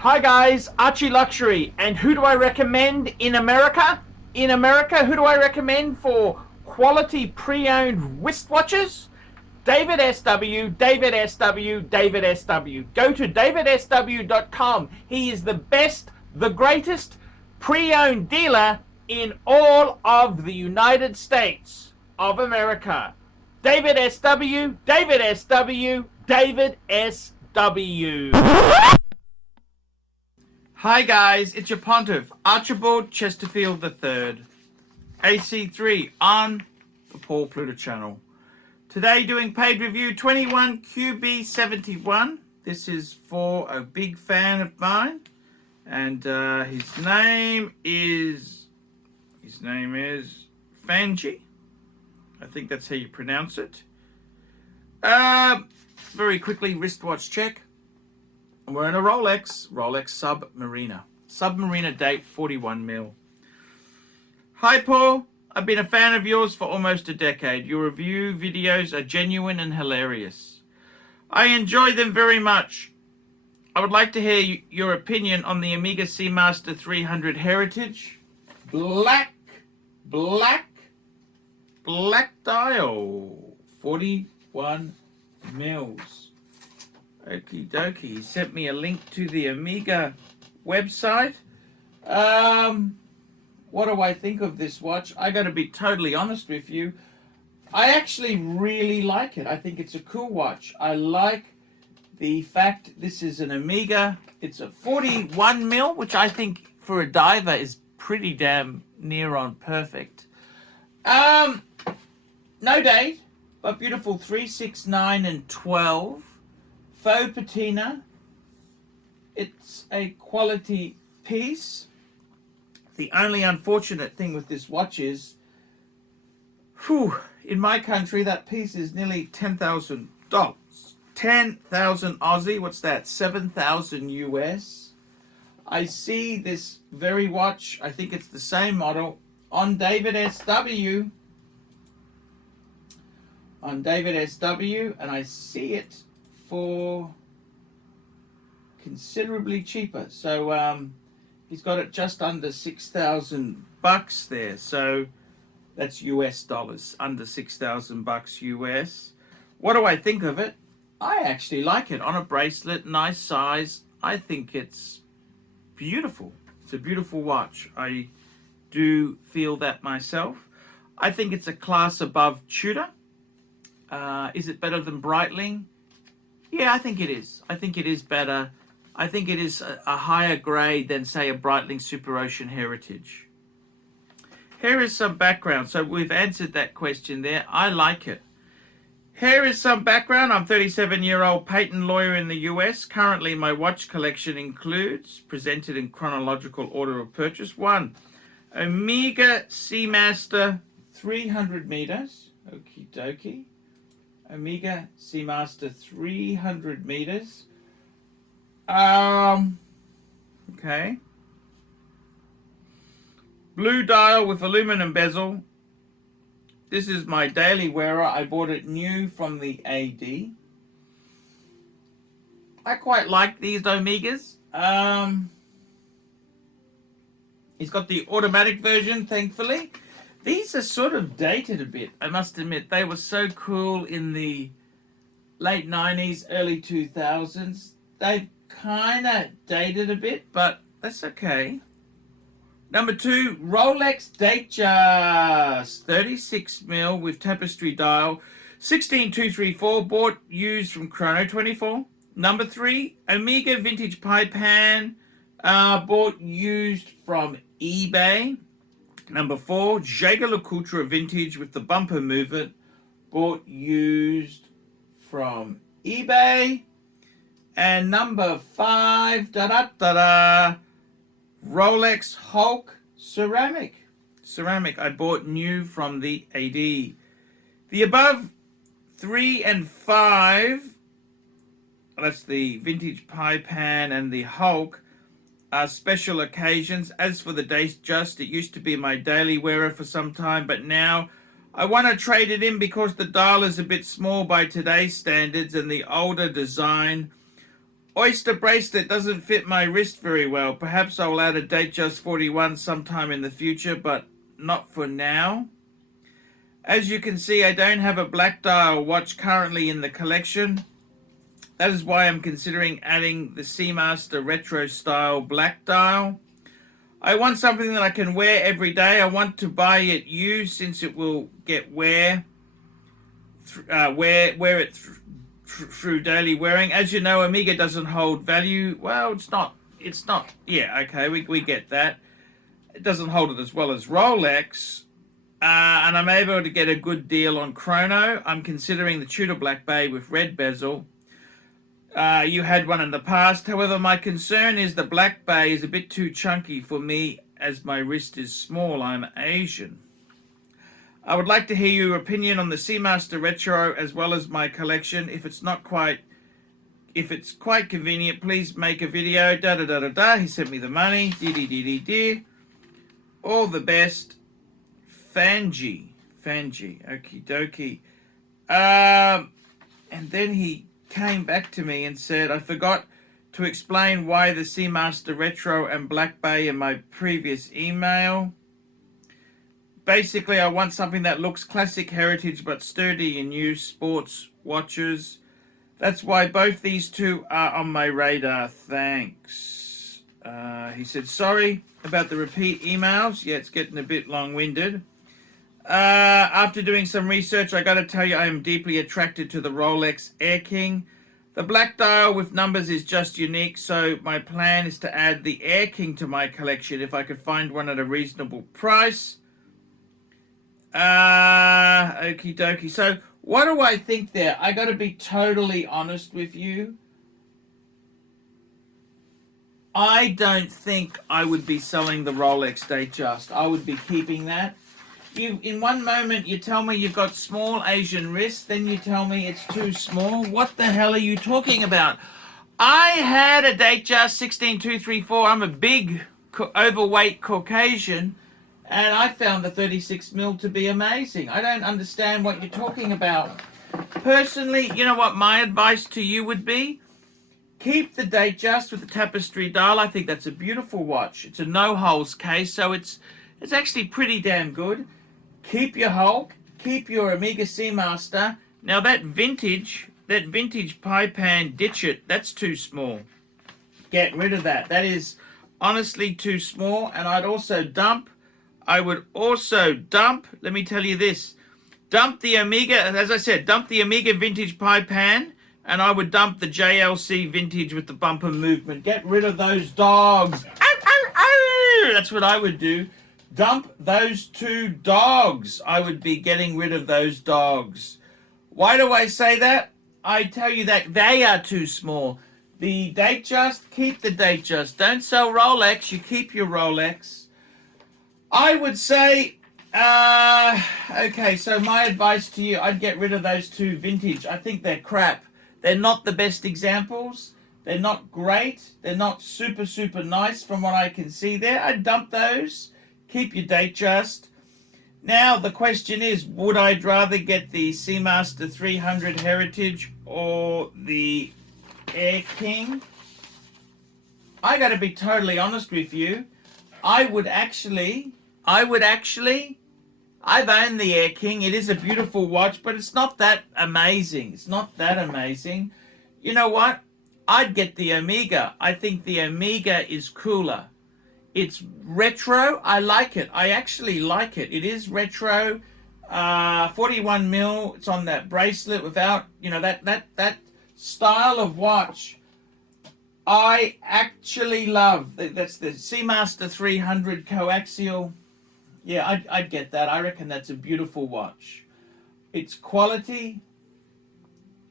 Hi guys, ArchieLuxury, and who do I recommend in America? In America, who do I recommend for quality pre-owned wristwatches? David SW, David SW, David SW. Go to davidsw.com. He is the best, the greatest pre-owned dealer in all of the United States of America. David SW, David SW, David SW. Hi guys, it's your pontiff, Archibald Chesterfield III, AC3 on the Paul Pluta channel. Today doing paid review 21QB71. This is for a big fan of mine, and his name is Fanji. I think that's how you pronounce it. Very quickly, wristwatch check. I'm wearing a Rolex Submariner. Submariner date 41mm. Hi Paul, I've been a fan of yours for almost a decade. Your review videos are genuine and hilarious. I enjoy them very much. I would like to hear your opinion on the Omega Seamaster 300 Heritage. Black dial. 41 mils. Okie dokie. He sent me a link to the Omega website. What do I think of this watch? I gotta be totally honest with you. I actually really like it. I think it's a cool watch. I like the fact this is an Omega. It's a 41 mil, which I think for a diver is pretty damn near on perfect. No date, but beautiful 3, 6, 9, and 12. Faux patina. It's a quality piece. The only unfortunate thing with this watch is, in my country, that piece is nearly $10,000. 10,000 Aussie. What's that? 7,000 US. I see this very watch. I think it's the same model on David SW. On David SW, and I see it for considerably cheaper. So he's got it just under $6,000 there. So that's US dollars, under $6,000 US. What do I think of it? I actually like it. On a bracelet, nice size. I think it's beautiful. It's a beautiful watch. I do feel that myself. I think it's a class above Tudor. Is it better than Breitling? Yeah, I think it is. I think it is better. I think it is a higher grade than, say, a Breitling Super Ocean Heritage. Here is some background. So we've answered that question there. I like it. Here is some background. I'm a 37-year-old patent lawyer in the US. Currently, my watch collection includes, presented in chronological order of purchase, 1. Omega Seamaster 300 meters. Okie dokie. Omega Seamaster 300 meters. Okay. Blue dial with aluminum bezel. This is my daily wearer. I bought it new from the AD. I quite like these Omegas. He's got the automatic version, thankfully. These are sort of dated a bit, I must admit. They were so cool in the late 90s, early 2000s. They've kind of dated a bit, but that's okay. Number 2, Rolex Datejust. 36 mil with tapestry dial. 16234, bought used from Chrono24. Number 3, Omega Vintage Pipe Pan. Bought used from eBay. Number 4, ArchieLuxury Vintage with the bumper movement. Bought used from eBay. And number 5, Rolex Hulk Ceramic. I bought new from the AD. The above 3 and 5, that's the Vintage Pie Pan and the Hulk, are special occasions. As for the Datejust, it used to be my daily wearer for some time, but now I want to trade it in because the dial is a bit small by today's standards and the older design Oyster bracelet doesn't fit my wrist very well. Perhaps I'll add a Datejust 41 sometime in the future, but not for now. As you can see, I don't have a black dial watch currently in the collection. That is why I'm considering adding the Seamaster Retro Style black dial. I want something that I can wear every day. I want to buy it used since it will get wear it through daily wearing. As you know, Omega doesn't hold value. Well, it's not. Yeah, okay, we get that. It doesn't hold it as well as Rolex. And I'm able to get a good deal on chrono. I'm considering the Tudor Black Bay with red bezel. You had one in the past. However, my concern is the Black Bay is a bit too chunky for me as my wrist is small. I'm Asian. I would like to hear your opinion on the Seamaster Retro as well as my collection. If it's quite convenient, please make a video. Da da da da da. He sent me the money. Dee. All the best. Fanji. Okie dokie. And then he came back to me and said, I forgot to explain why the Seamaster Retro and Black Bay in my previous email. Basically, I want something that looks classic heritage but sturdy in new sports watches. That's why both these two are on my radar. Thanks. He said, sorry about the repeat emails. Yeah, it's getting a bit long-winded. After doing some research, I got to tell you I am deeply attracted to the Rolex Air King. The black dial with numbers is just unique, so my plan is to add the Air King to my collection if I could find one at a reasonable price. Okie dokie. So what do I think there? I got to be totally honest with you. I don't think I would be selling the Rolex Datejust. I would be keeping that. In one moment you tell me you've got small Asian wrists, then you tell me it's too small. What the hell are you talking about? I had a Datejust 16234. I'm a big overweight Caucasian, and I found the 36mm to be amazing. I don't understand what you're talking about. Personally, you know what my advice to you would be? Keep the Datejust with the tapestry dial. I think that's a beautiful watch. It's a no-holes case, so it's actually pretty damn good. Keep your Hulk. Keep your Omega Seamaster. Now that vintage pie pan, ditch it. That's too small. Get rid of that. That is honestly too small. And I would also dump, let me tell you this, dump the Omega, as I said, dump the Omega vintage pie pan, and I would dump the JLC vintage with the bumper movement. Get rid of those dogs. Ow, ow, ow. That's what I would do. Dump those two dogs. I would be getting rid of those dogs. Why do I say that? I tell you that they are too small. The Datejust, keep the Datejust. Don't sell Rolex. You keep your Rolex. I would say, okay, so my advice to you, I'd get rid of those two vintage. I think they're crap. They're not the best examples. They're not great. They're not super, super nice from what I can see there. I'd dump those. Keep your Datejust. Now, the question is, would I rather get the Seamaster 300 Heritage or the Air King? I got to be totally honest with you. I've owned the Air King. It is a beautiful watch, but it's not that amazing. It's not that amazing. You know what? I'd get the Omega. I think the Omega is cooler. It's retro. I like it. I actually like it. It is retro. 41mm. It's on that bracelet without, you know, that style of watch. I actually love. That's the Seamaster 300 coaxial. Yeah, I'd get that. I reckon that's a beautiful watch. It's quality.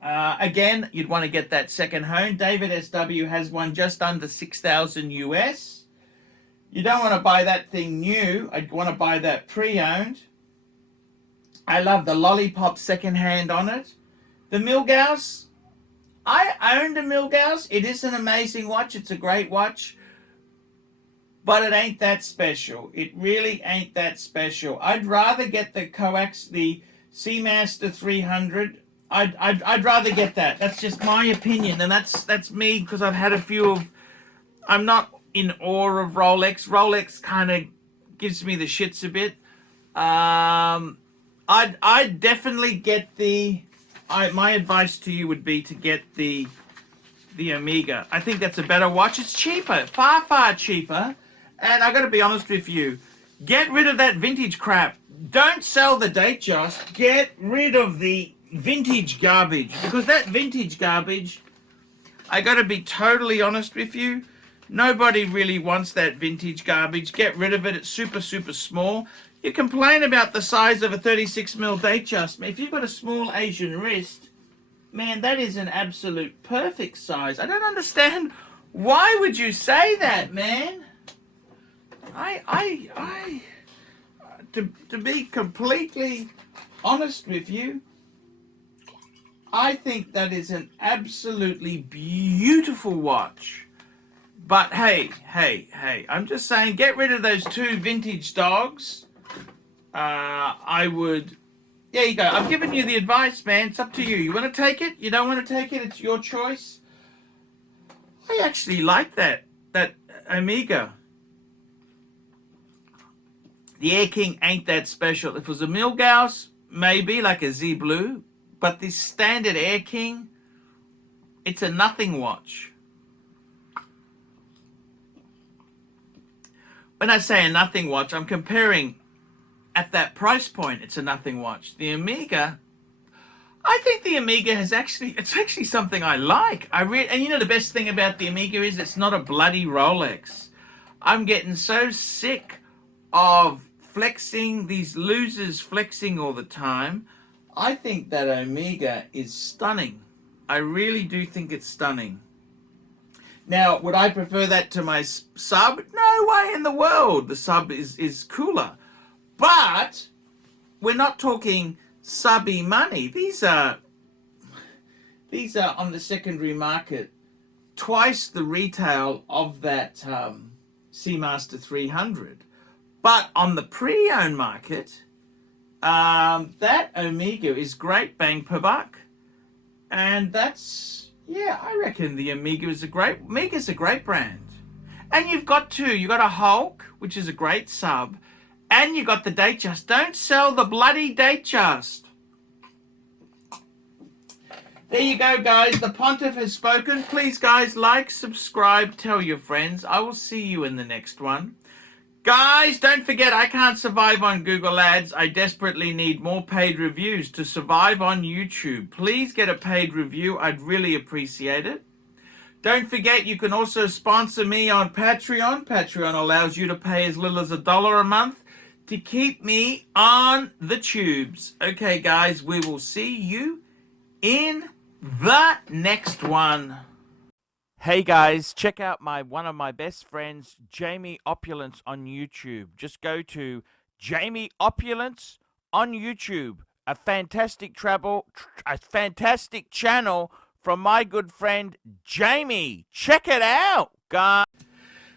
Again, you'd want to get that second home. David SW has one just under 6,000 US. You don't want to buy that thing new. I'd want to buy that pre-owned. I love the lollipop second hand on it. The Milgauss. I owned a Milgauss. It is an amazing watch. It's a great watch. But it ain't that special. It really ain't that special. I'd rather get the Seamaster 300. I'd rather get that. That's just my opinion, and that's me because I've had a few of. I'm not in awe of Rolex. Rolex kind of gives me the shits a bit. I'd definitely get the. My advice to you would be to get the Omega. I think that's a better watch. It's cheaper, far cheaper. And I got to be honest with you, get rid of that vintage crap. Don't sell the Datejust. Get rid of the vintage garbage, because that vintage garbage, I got to be totally honest with you, nobody really wants that vintage garbage. Get rid of it. It's super small. You complain about the size of a 36mm Datejust. If you've got a small Asian wrist, man, that is an absolute perfect size. I don't understand. Why would you say that, man? To be completely honest with you, I think that is an absolutely beautiful watch. But hey, I'm just saying, get rid of those two vintage dogs. I would, there you go. I've given you the advice, man. It's up to you. You want to take it? You don't want to take it? It's your choice. I actually like that Omega. The Air King ain't that special. If it was a Milgauss, maybe like a Z Blue, but the standard Air King, it's a nothing watch. When I say a nothing watch, I'm comparing at that price point, it's a nothing watch. The Omega, I think the Omega it's actually something I like. And you know the best thing about the Omega is it's not a bloody Rolex. I'm getting so sick of flexing, these losers flexing all the time. I think that Omega is stunning. I really do think it's stunning. Now, would I prefer that to my sub? No way in the world. The sub is cooler. But we're not talking subby money. These are on the secondary market twice the retail of that Seamaster 300. But on the pre-owned market, that Omega is great bang per buck. And that's, yeah, I reckon the Omega's a great brand. And you've got a Hulk, which is a great sub, and you got the Datejust. Don't sell the bloody Datejust. There you go, guys. The Pontiff has spoken. Please, guys, like, subscribe, tell your friends. I will see you in the next one. Guys, don't forget, I can't survive on Google Ads. I desperately need more paid reviews to survive on YouTube. Please get a paid review. I'd really appreciate it. Don't forget, you can also sponsor me on Patreon. Patreon allows you to pay as little as $1 a month to keep me on the tubes. Okay, guys, we will see you in the next one. Hey guys, check out one of my best friends, Jamie Opulence, on YouTube. Just go to Jamie Opulence on YouTube. A fantastic channel from my good friend Jamie. Check it out, guys.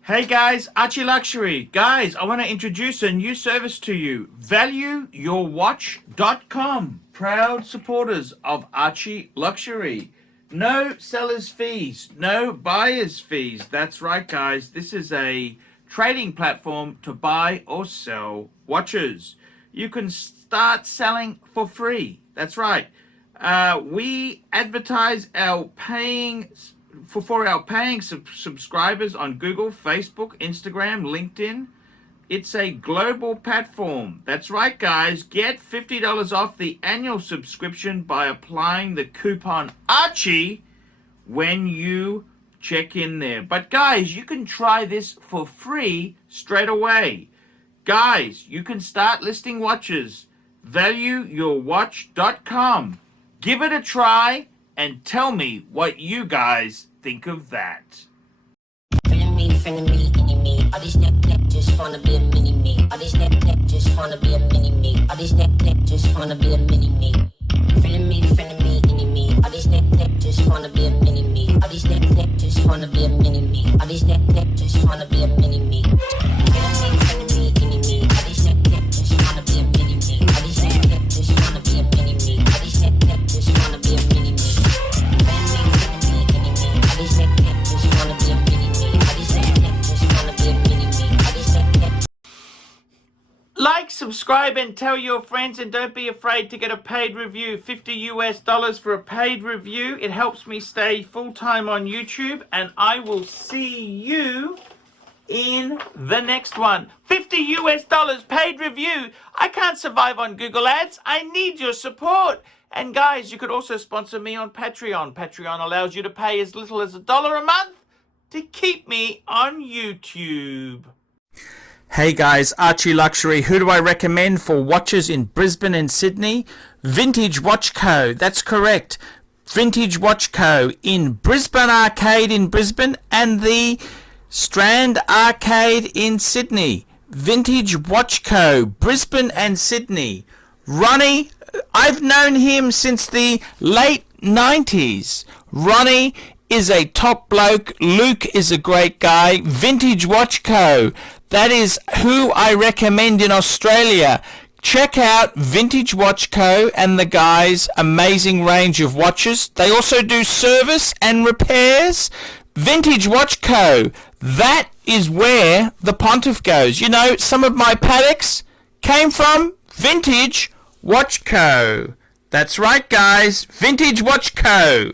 Hey guys, ArchieLuxury. Guys, I want to introduce a new service to you. ValueYourWatch.com. Proud supporters of ArchieLuxury. No seller's fees, no buyer's fees. That's right, guys. This is a trading platform to buy or sell watches. You can start selling for free. That's right. We advertise our paying subscribers on Google, Facebook, Instagram, LinkedIn. It's a global platform. That's right, guys. Get $50 off the annual subscription by applying the coupon Archie when you check in there. But guys, you can try this for free straight away. Guys, you can start listing watches. ValueYourWatch.com. Give it a try and tell me what you guys think of that. All these neck just wanna be a mini me. All these neck just wanna be a mini me. All these neck just wanna be a mini me. Feeling me, any me. All these neck just wanna be a mini me. All these neck just wanna be a mini me. All these neck just wanna be a mini me. Feeling me, any me. All these neck just wanna be a mini me. All these neck just wanna be a mini me. All these neck just wanna be subscribe and tell your friends, and don't be afraid to get a paid review. $50 for a paid review. It helps me stay full-time on YouTube, and I will see you in the next one. $50 paid review. I can't survive on Google Ads. I need your support. And guys, you could also sponsor me on Patreon. Patreon allows you to pay as little as $1 a month to keep me on YouTube. Hey guys, ArchieLuxury. Who do I recommend for watches in Brisbane and Sydney? Vintage Watch Co. That's correct. Vintage Watch Co. in Brisbane Arcade in Brisbane and the Strand Arcade in Sydney. Vintage Watch Co. Brisbane and Sydney. Ronnie, I've known him since the late 90s. Ronnie is a top bloke. Luke is a great guy. Vintage Watch Co. That is who I recommend in Australia. Check out Vintage Watch Co. and the guys' amazing range of watches. They also do service and repairs. Vintage Watch Co. That is where the pontiff goes. You know, some of my Pateks came from Vintage Watch Co. That's right, guys. Vintage Watch Co.